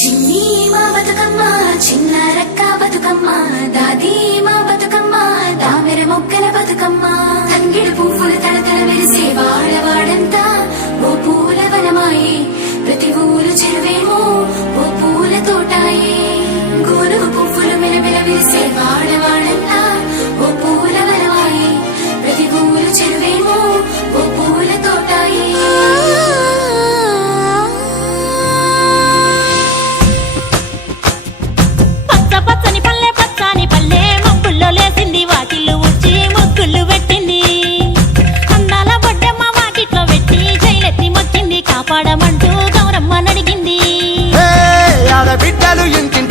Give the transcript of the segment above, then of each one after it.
చిన్ని మా బతుకమ్మ చిన్న రక్క బతుకమ్మ దాది మా బతుకమ్మ దామెర మొక్కల బతుకమ్మ.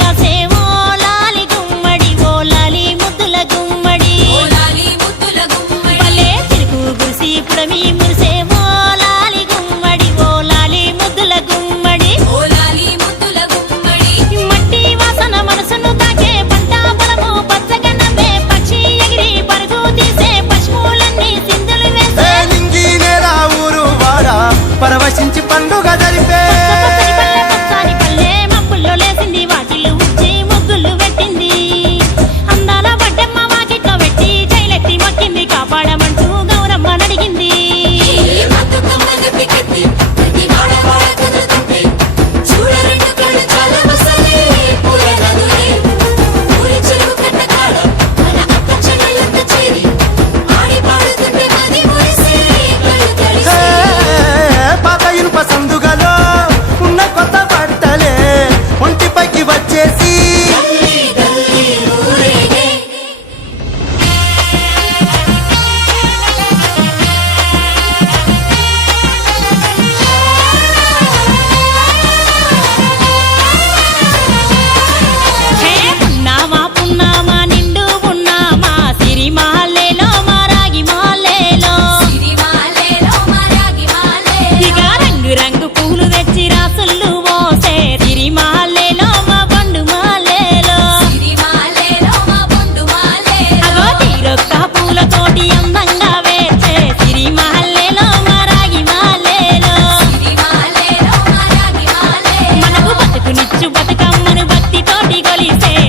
Because it